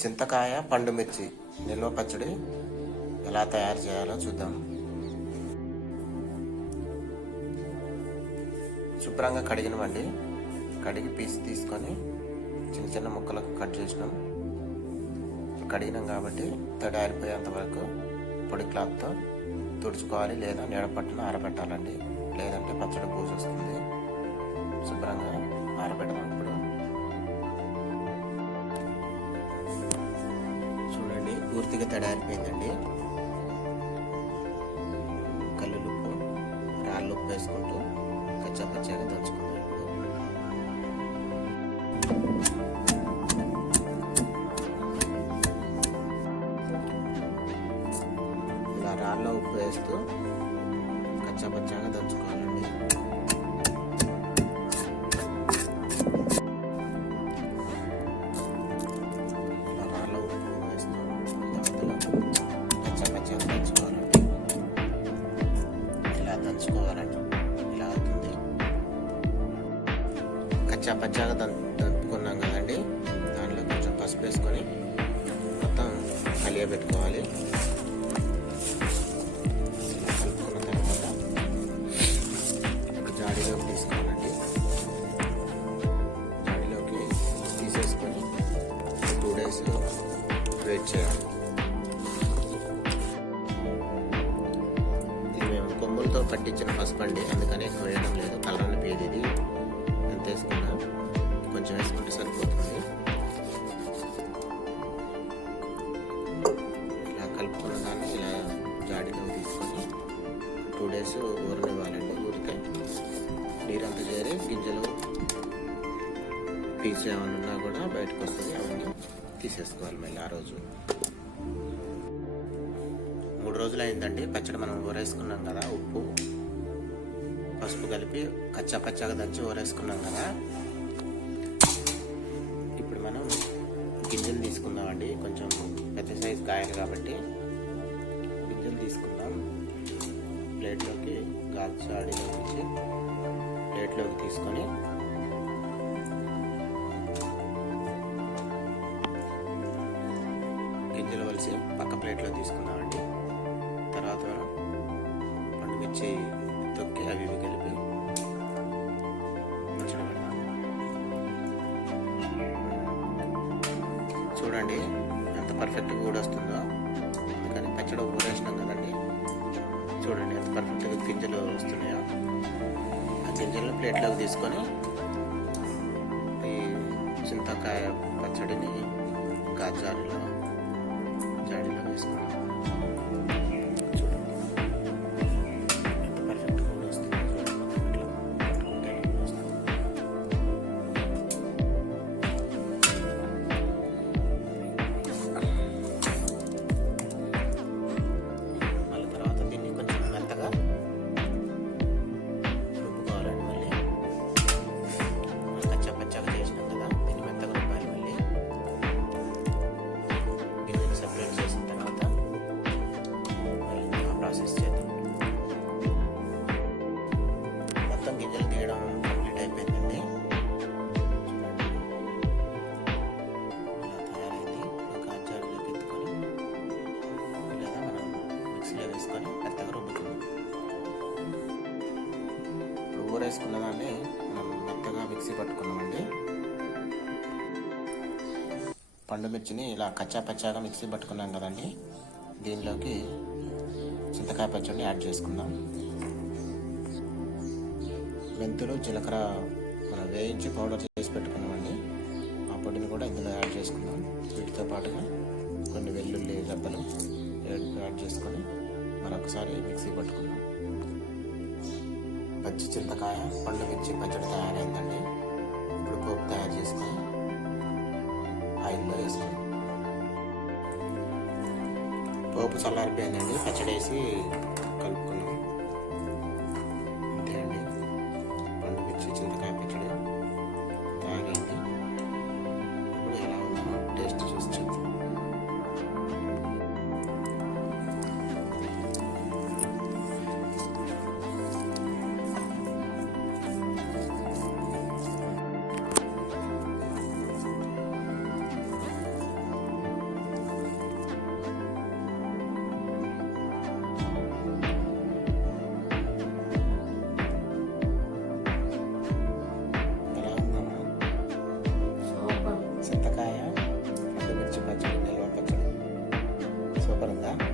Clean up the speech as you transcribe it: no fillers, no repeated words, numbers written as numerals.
చింతకాయ పండు మిర్చి నిల్వ పచ్చడి ఎలా తయారు చేయాలో చూద్దాం. శుభ్రంగా కడిగినవండి. కడిగి పీస్ తీసుకొని చిన్న చిన్న ముక్కలకు కట్ చేసినాం. కడిగినాం కాబట్టి తడి ఆరిపోయేంత వరకు పొడి క్లాత్తో తుడుచుకోవాలి, లేదా నీడ పట్టున ఆరబెట్టాలండి. లేదంటే పచ్చడి బూజు వస్తుంది. శుభ్రంగా ఆరబెడదాం. ఇప్పుడు చూడండి, పూర్తిగా తడి ఆరిపోయిందండి. కల్లులుప్పు, రాళ్ళుప్పు వేసుకుంటూ కచ్చా పచ్చాగా దంచుకుందాం. ఇలా రాళ్ళ ఉప్పు వేస్తూ కచ్చా పచ్చాగా దంచుకోవాలండి. ఇలా అవుతుంది. కచ్చా పచ్చాగా దంపుకున్నాం కదండి. దాంట్లో కొంచెం పసుపు వేసుకొని మొత్తం కలియబెట్టుకోవాలి. ఇలా కలుపుకున్న తర్వాత ఒక జాడీలోకి తీసుకోవాలండి. జాడీలోకి తీసేసుకొని 2 days వెయిట్ చేయాలి. కొమ్ములతో పట్టించిన పసుపు అండి, అందుకని ఎక్కువ వేయడం లేదు. కలర్ అనిపించేది. ఇది ఎంత వేసుకున్నా కొంచెం వేసుకుంటే సరిపోతుంది. ఇలా కలుపుకున్న దాన్ని ఇలా జాడీలో తీసుకొని 2 days ఊరనివ్వాలండి. ఊరితే నీరంతా చేరి గింజలు పీసు ఏమన్నా ఉన్నా కూడా బయటకు వస్తుంది. అవన్నీ తీసేసుకోవాలి మళ్ళీ ఆ రోజు. 3 రోజులు అయిందండి పచ్చడి. మనం ఊరేసుకున్నాం కదా, ఉప్పు పసుపు కలిపి కచ్చా పచ్చాగా దంచి ఊరేసుకున్నాం కదా. ఇప్పుడు మనం గింజలు తీసుకుందామండి. కొంచెం పెద్ద సైజు కాయలు కాబట్టి గింజలు తీసుకుందాం. ప్లేట్లోకి గాజాడిలో నుంచి ప్లేట్లోకి తీసుకొని గింజలు వలిసి పక్క ప్లేట్లో తీసుకుందామండి. తర్వాత పండుమిర్చి తొక్కి అవి కలిపి పచ్చడి పెడదాం. చూడండి ఎంత పర్ఫెక్ట్గా ఊడొస్తుందో. అందుకని పచ్చడి ఊరేసినాం కదండి. చూడండి ఎంత పర్ఫెక్ట్గా గింజలు వస్తున్నాయో. ఆ గింజలను ప్లేట్లోకి తీసుకొని ఈ చింతకాయ పచ్చడిని గాజాడిలో జాడీలో వేసుకున్నాం. గింజలు తీయడం కంప్లీట్ అయిపోయిందండి. ఇలా తయారైంది. ఒక జాడీలోకి ఎత్తుకొని లేదా మనం మిక్సీలో వేసుకొని మెత్తగా రుబ్బుకుందాం. ఇప్పుడు ఊరేసుకున్న దాన్ని మనం మెత్తగా మిక్సీ పట్టుకున్నామండి. పండు మిర్చిని ఇలా కచ్చా పచ్చాగా మిక్సీ పట్టుకున్నాం కదండి. దీనిలోకి చింతకాయ పచ్చడిని యాడ్ చేసుకుందాం. మెంతులు, జీలకర్ర మనం వేయించి పౌడర్ చేసి పెట్టుకున్నామండి. ఆ పొడిని కూడా ఇందులో యాడ్ చేసుకుందాం. వీటితో పాటుగా కొన్ని వెల్లుల్లి రెబ్బలు యాడ్ చేసుకొని మరొకసారి మిక్సీ పట్టుకుందాం. పచ్చి చింతకాయ పండు మిర్చి పచ్చడి తయారైందండి. ఇప్పుడు పోపు తయారు చేసుకొని ఆయిల్లో వేసుకుందాం. పోపు చల్లారిపోయిందండి. పచ్చడి వేసి కలుపుకున్నాం. చింతకాయ పచ్చడి తయారైంది. ఇప్పుడు ఎలా ఉందో టేస్ట్ చూసి చెప్తాం. సూపర్ ఉందా?